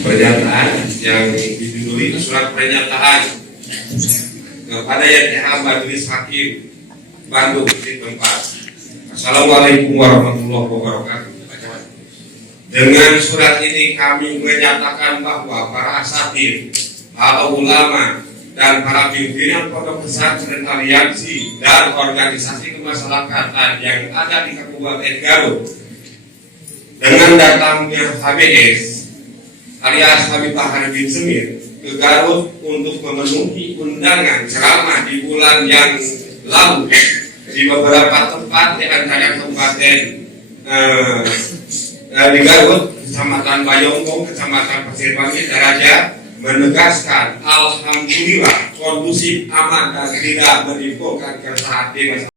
pernyataan yang dijuduli surat pernyataan kepada YTH Majelis Hakim Bandung di tempat. Assalamualaikum warahmatullahi wabarakatuh. Dengan surat ini kami menyatakan bahwa para asatidz, para ulama, dan para pimpinan pondok pesantren aliansi dan organisasi kemasyarakatan yang ada di Kabupaten Garut dengan datangnya HBS alias Habib Bahar bin Semir ke Garut untuk memenuhi undangan ceramah di bulan yang lalu di beberapa tempat di antara kabupaten di Garut, Kecamatan Bayongkong, Kecamatan Pasirwangi, Daraja, menegaskan alhamdulillah kondusif, aman, dan tidak menimbulkan keresahan di masyarakat.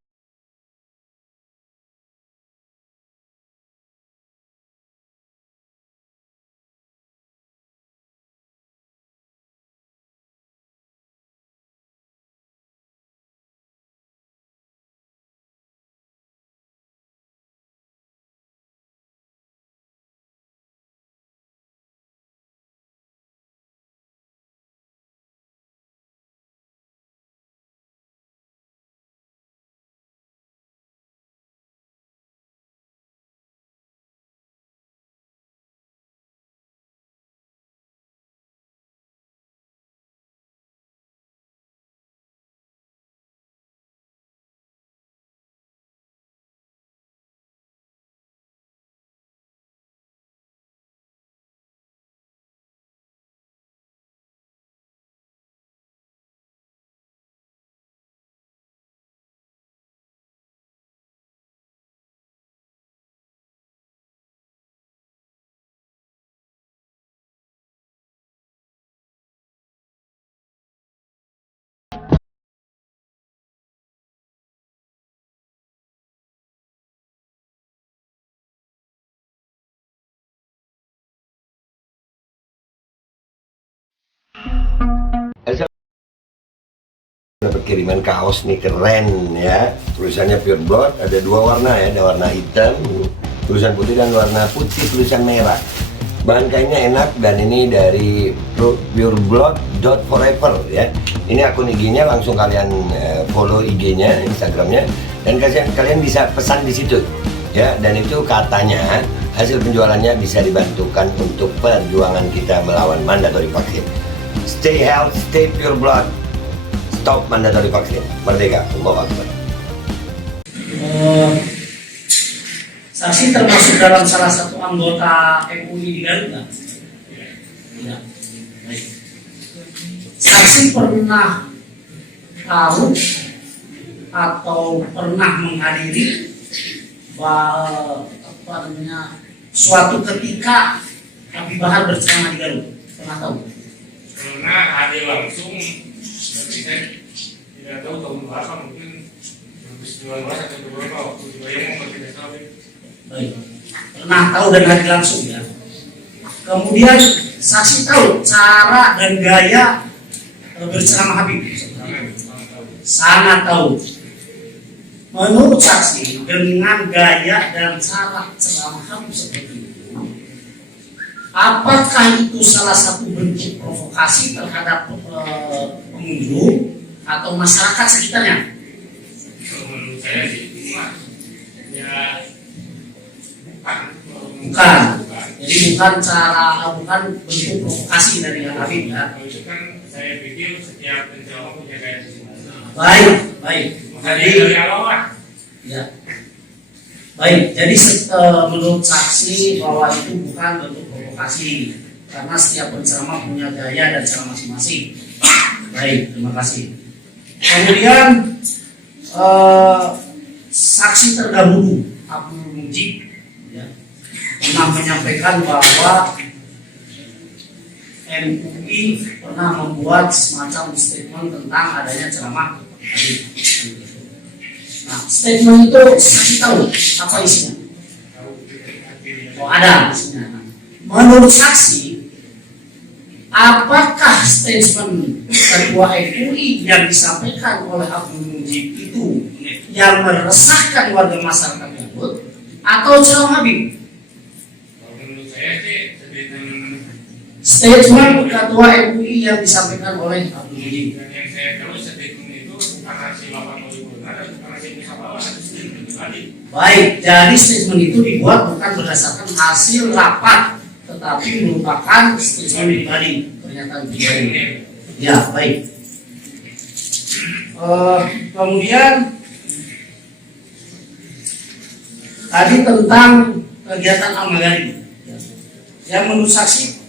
Dapat kiriman kaos nih keren ya, tulisannya Pure Blood, ada dua warna ya, ada warna hitam tulisan putih dan warna putih tulisan merah. Bahan kainnya enak dan ini dari pureblood.forever ya. Ini akun IG-nya, langsung kalian follow IG-nya, Instagram-nya, dan kalian bisa pesan di situ ya. Dan itu katanya hasil penjualannya bisa dibantukan untuk perjuangan kita melawan mandatory vaksin. Stay healthy, stay pure blood. Stop mandatory vaksin. Merdeka. Allahu Akbar. Saksi termasuk dalam salah satu anggota MUI di Garut nggak? Tidak. Baik. Saksi pernah tahu atau pernah menghadiri suatu ketika Habib Bahar berceramah di Garut? Pernah tahu? Karena hadir langsung, tapi saya tidak tahu tahun berapa, mungkin 2019 atau beberapa waktu di Bayang mau tidak tahu. Baik. Pernah tahu dan hadir langsung ya. Kemudian saksi tahu cara dan gaya berceramah Habib. Sangat tahu. Menurut saksi, dengan gaya dan cara ceramah Habib seperti itu, apakah itu salah satu bentuk provokasi terhadap pengunjung atau masyarakat sekitarnya? Menurut saya sih, ya bukan. Jadi bukan bentuk provokasi dari Habib ya. Itu kan saya pikir setiap penceramah punya gaya sendiri. Baik. Jadi dari awal ya. Baik, jadi menurut saksi bahwa itu bukan bentuk provokasi karena setiap penceramah punya gaya dan cara masing-masing. Baik, terima kasih. Kemudian saksi terdahulu Abdul Mujib ya, pernah menyampaikan bahwa MUI pernah membuat semacam statement tentang adanya ceramah Habib. Nah, statement itu saksi tahu apa isinya? Oh, ada isinya. Menurut saksi, apakah statement ketua MUI yang disampaikan oleh Abdul Mujib itu yang meresahkan warga masyarakat Garut atau ceramah Habib? Menurut saya sih statement statement Ketua MUI yang disampaikan oleh Abdul Muhyiddin. Yang saya tahu statement itu karena si Bapak Nurul ada karena si Musa Bawa ada statement tadi. Baik, jadi statement itu dibuat bukan berdasarkan hasil rapat, tetapi merupakan statement pribadi, pernyataan pribadi. Ya, baik. Kemudian tadi tentang kegiatan Al-Maghari. Yang menurut saksi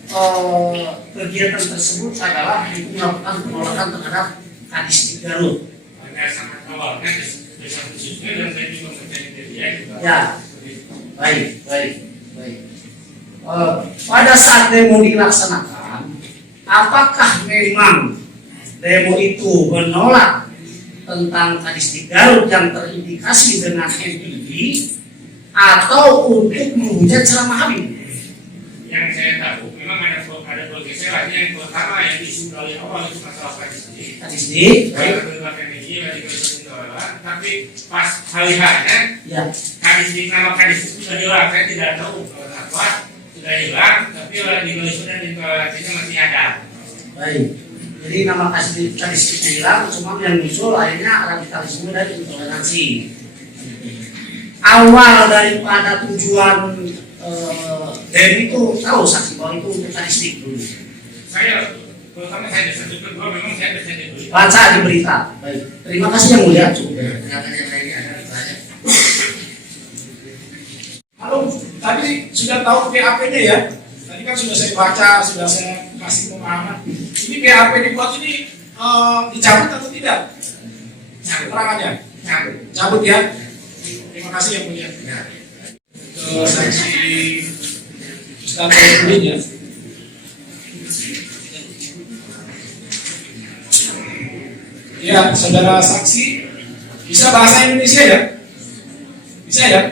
kegiatan tersebut adalah melakukan penolakan terhadap Kadistik Garut. Ada sangat awalnya desa khususnya dan saya juga menjadi dia juga. Ya, baik. Pada saat demo dilaksanakan, apakah memang demo itu menolak tentang Kadistik Garut yang terindikasi dengan MPD atau untuk menghujat ceramah Habib? Yang saya tahu memang ada dua geseran. Yang pertama yang isu dari awal itu masalah Kadistik. Kadistik, baik. Tapi pas hari hanya Ya, Kadistik, nama Kadistik sudah hilang. Saya tidak tahu apa sudah hilang, tapi di Malaysia dan Indonesia masih ada. baik. Jadi nama Kadistik hilang, cuma yang muncul akhirnya radikalisme dan intoleransi. Awal daripada tujuan demo itu tahu saksi bahwa itu untuk Kadistik dulu. Saya pertama saya disebutkan bahwa memang saya bisa diberi. Baca di berita. Baik. Terima kasih yang mulia. Cukup. Halo, tadi sudah tahu PAP-nya ya? Tadi kan sudah saya baca, sudah saya kasih pemahaman. Ini PAP dibuat ini dicabut atau tidak? Keterangannya? Cabut ya? Terima kasih yang mulia. Ke saksi Ustaz Nurdin ya. Ya, saudara saksi bisa bahasa Indonesia ya? Bisa ya?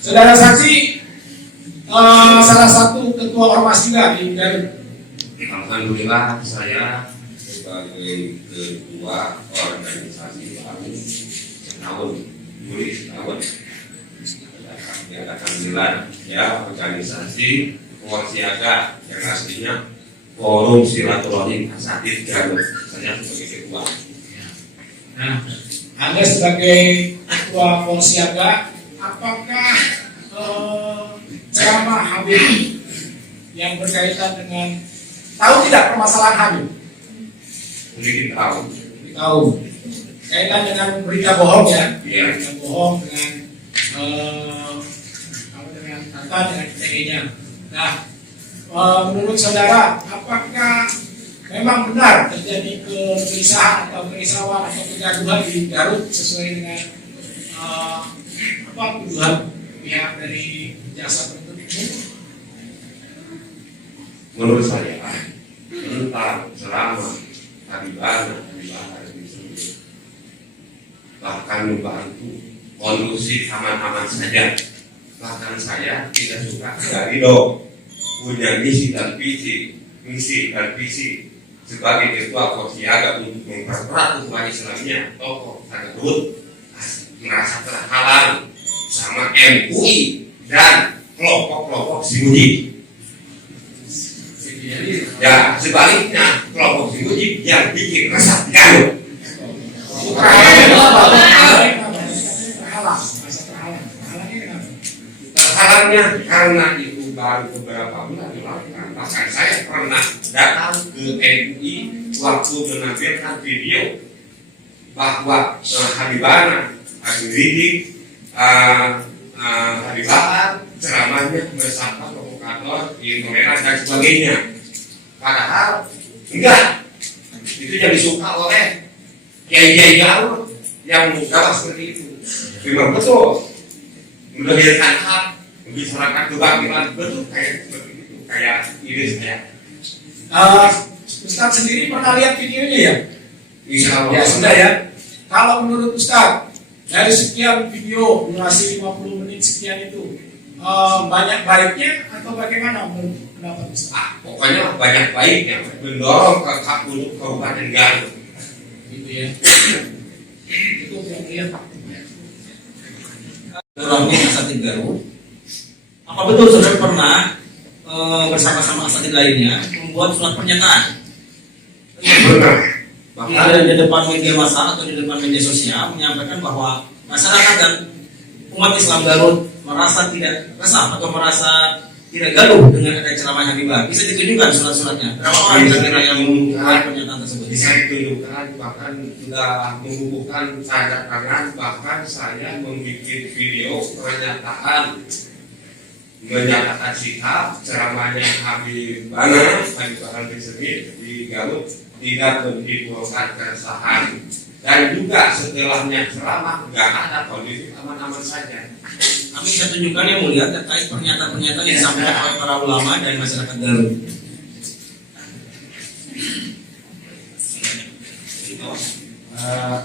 Saudara saksi salah satu ketua ormas juga di Garut. Alhamdulillah saya sebagai ketua organisasi baru tahun Juli tahun diadakan bulan ya organisasi Wasiaga yang aslinya Forum Silaturahim Asatid Garut. Saya sebagai ketua. Nah, Anda sebagai ketua Polsiaga, apakah ceramah Habib yang berkaitan dengan tahu tidak permasalahan Habib? Mungkin tahu. Tahu. Kaitan dengan berita bohong ya? Iya. Berita bohong dengan dengan kata dengan sebagainya. Nah, menurut saudara, apakah memang benar terjadi kegelisahan atau kerisauan atau kegaduhan di Garut sesuai dengan tuduhan pihak dari jasa penuntut umum? Menurut saya tentang selama Habibana disebut bahkan membantu kondusif aman-aman saja. Bahkan saya tidak suka dari punya misi dan visi sebagai ketua Polsiaga untuk mempererat umat Islamnya. Tokoh tersebut merasa terhalang sama MUI dan kelompok-kelompok Simujib. Ya sebaliknya kelompok Simujib yang bikin resah Garut. Terhalangnya karena itu baru beberapa bulan dilakukan. Bahkan saya pernah datang ke MUI waktu menampilkan video bahwa Habibana, Habib Rizik, Habib Bahar ceramahnya bersama provokator, intoleran dan sebagainya. Padahal enggak, itu yang disuka oleh kiai-kiai Garut yang menggawa seperti itu. Memang betul melahirkan hak, membicarakan kebangkitan, betul kayak seperti itu, kayak ini saya. Ustadz sendiri pernah lihat videonya ya? Insya Allah. Ya sudah ya. Kalau menurut Ustadz, dari sekian video durasi 50 menit sekian itu, banyak baiknya atau bagaimana menurut pendapat Ustadz? Pokoknya banyak baiknya mendorong ke untuk Kabupaten Garut. Gitu ya. Itu yang lihat. Orangnya Asatid Garut Apa betul saudara pernah bersama-sama asatid lainnya membuat surat pernyataan? Benar. Bahkan di depan media massa atau di depan media sosial menyampaikan bahwa masyarakat dan umat Islam Garut merasa tidak resah atau merasa tidak gaduh dengan ada ceramah yang Habibah. Bisa ditunjukkan surat-suratnya. Berapa orang kira-kira yang membuat pernyataan tersebut? Bisa ditunjukkan, bahkan sudah mengumpulkan tanda tangan, bahkan saya membuat video pernyataan menyatakan sikap ceramahnya Habib Bahar bin Smith di Garut tidak menimbulkan keresahan, dan juga setelahnya ceramah nggak ada, kondisi aman-aman saja. Kami bisa tunjukkan yang mulia terkait pernyataan-pernyataan yang disampaikan oleh para ulama dan masyarakat Garut.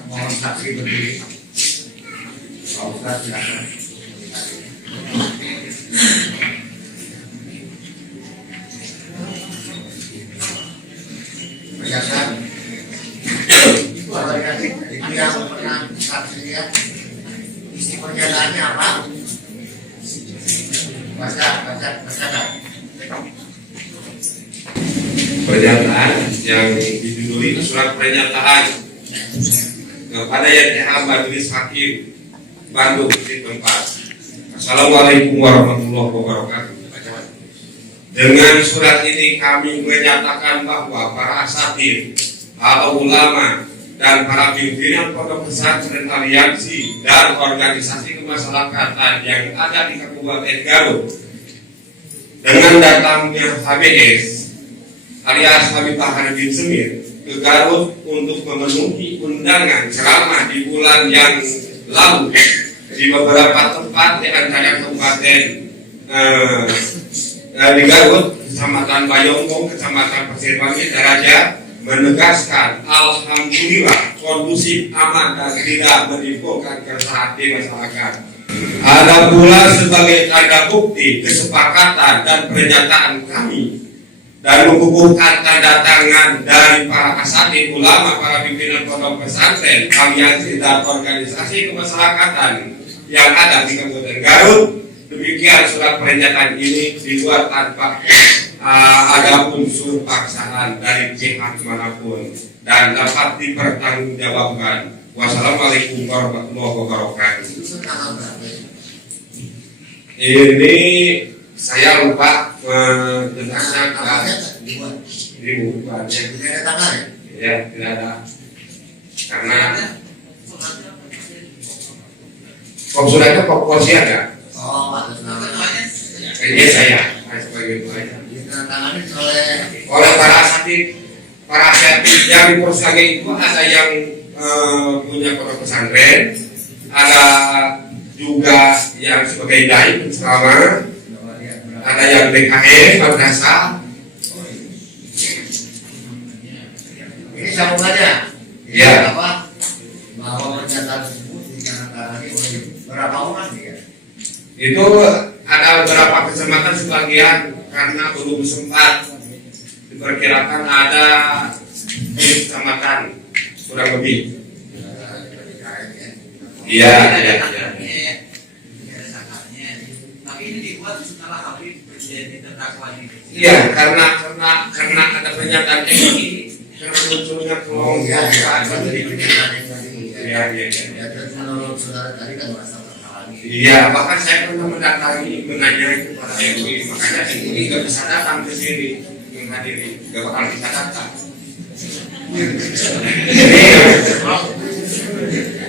Mohon saksi berdiri. Pak Ustaz, silakan. Biasa itu apa ya? Itu yang pernah saksi lihat. Isi pernyataannya apa? Baca. Pernyataan yang dijuduli surat pernyataan kepada YTH Majelis Hakim Bandung di tempat. Assalamualaikum warahmatullahi wabarakatuh. Dengan surat ini kami menyatakan bahwa para asatid, para ulama, dan para pimpinan pondok pesantren aliansi dan organisasi kemasyarakatan yang ada di Kabupaten Garut dengan datangnya HBS alias Habib Bahar bin Smith ke Garut untuk memenuhi undangan ceramah di bulan yang lalu di beberapa tempat di antara kabupaten di Garut, Kecamatan Bayongkong, Kecamatan Pasir Wangi, Daraja, menegaskan alhamdulillah kondusif, aman, dan tidak menimbulkan keresahan di masyarakat. Ada pula sebagai tanda bukti kesepakatan dan pernyataan kami dan mengukuhkan tanda tangan dari para asatid ulama, para pimpinan pondok pesantren, aliansi dan organisasi kemasyarakatan yang ada di Kabupaten Garut. Demikian surat pernyataan ini di luar tanpa ada unsur paksaan dari pihak manapun dan dapat dipertanggungjawabkan. Wassalamualaikum warahmatullahi wabarakatuh. Ini saya lupa menjelaskan dibuat ya, tidak ada karena suratnya proporsi ada. Oh, atas namanya. Ini saya sebagai pelajar. Ditandatangani oleh Para asatid yang di Polsage itu ada yang punya pondok pesantren, ada juga yang sebagai dai penceramah, ada yang BKM, madrasah. ini sambungannya. Iya. Apa? Bahwa pernyataan tersebut ditandatangani oleh berapa umat ya? Itu ada beberapa kecamatan sebagian karena belum sempat, diperkirakan ada di kecamatan kurang lebih. Iya. Tapi ini dibuat setelah Habib menjadi terdakwa di. Iya, karena ada pernyataan ini karena munculnya kelompok. Iya. Ya, terus menurut saudara tadi kan merasa terhalang. Iya, bahkan saya pernah mendatangi menanyai kepada MUI, makanya MUI nggak bisa datang ke sini menghadiri, nggak bakal bisa datang.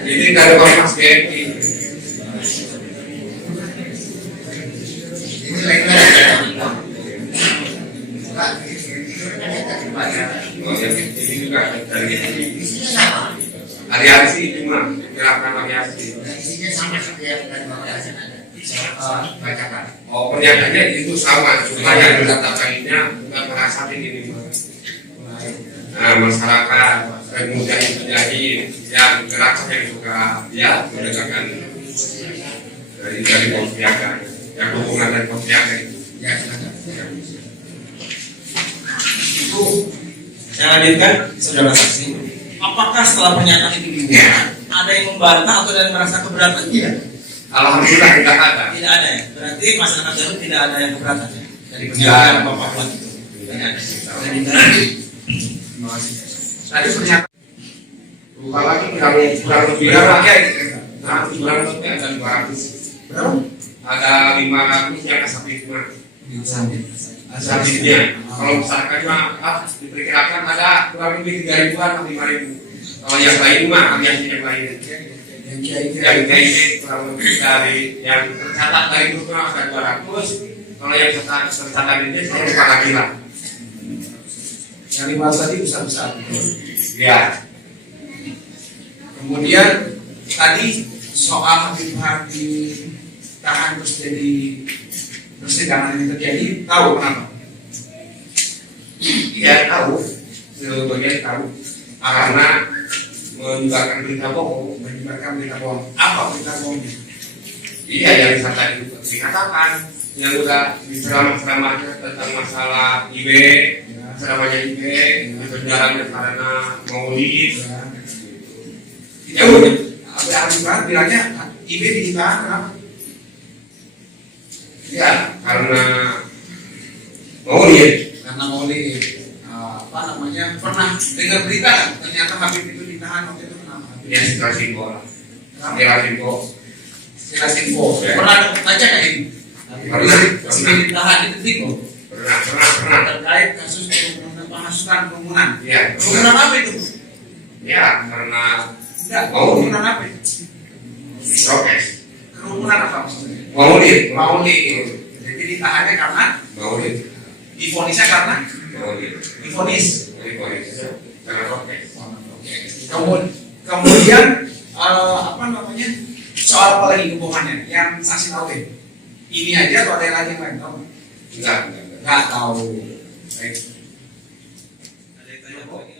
Ini dari Komnas BNI. Ini lain-lain. Enggak, ini kan dibaca. Oh, ya, ini juga dari Isinya sama. aliansi cuma gerakan aliansi. Nah, isinya sama seperti yang tadi Bapak bacakan. Oh, pernyataannya itu sama, cuma yang ditatakannya bukan merasa ini. Nah, masyarakat kemudian mujahid yang gerakan yang suka ya menegakkan dari Polsiaga, yang hubungan dari Polsiaga itu. Ya, silakan. Itu saya hadirkan saudara saksi. Apakah setelah pernyataan itu dibuat ada yang membantah atau ada yang merasa keberatan tidak? Alhamdulillah tidak ada. Tidak ada ya. Berarti masyarakat Garut tidak ada yang keberatan ya dari Tidak. penjelasan yang Bapak buat itu. Tidak ada. Terima kasih. Tadi pernyataan Lupa lagi kurang lebih ada 200. berapa? Ada 500 yang asapitnya. Asapitnya. Kalau misalkan diperkirakan ada kurang lebih 3.000-an atau 5.000. Kalau yang lain mah ambiasi yang lain. Yang kayak kurang lebih dari yang tercatat dari grup ada 200. Kalau yang tercatat ini saya lupa lagi lah. Yang 5 tadi besar-besar. Ya. Kemudian tadi soal Habib Bahar ditahan terus jadi persidangan yang terjadi, tahu kenapa? Ya tahu, sebagian tahu. Karena menyebarkan berita bohong. Menyebarkan berita bohong. Apa berita bohongnya? Iya, yang tadi itu dikatakan yang udah ceramah-ceramahnya tentang masalah IB, ceramahnya IB, berjalannya karena maulid. Itu Habib Bahar bilangnya IB ditahan kenapa? Ya, karena maulid. Karena maulid. Apa namanya? Pernah dengar berita kan? Ternyata Habib itu ditahan waktu itu kenapa? Ya, setelah simpul. Setelah simpul. Jelas info. Ya. Pernah baca nggak ini? Pernah. Ditahan itu info Pernah. Terkait kasus penghasutan kerumunan. Ya, Kerumunan apa itu? ya, karena Enggak, Maulid. kerumunan apa itu? prokes. Kerumunan apa maksudnya? Maulid. Maulid. Jadi ditahannya karena Maulid. divonisnya karena Maulid. divonis. Karena prokes. Kemudian apa namanya? Soal apa lagi kebohongannya? Yang saksi tahu ya? Ini aja atau ada yang lain yang lain tahu? Enggak. Nggak tahu. Baik. Ada yang tanya apa lagi?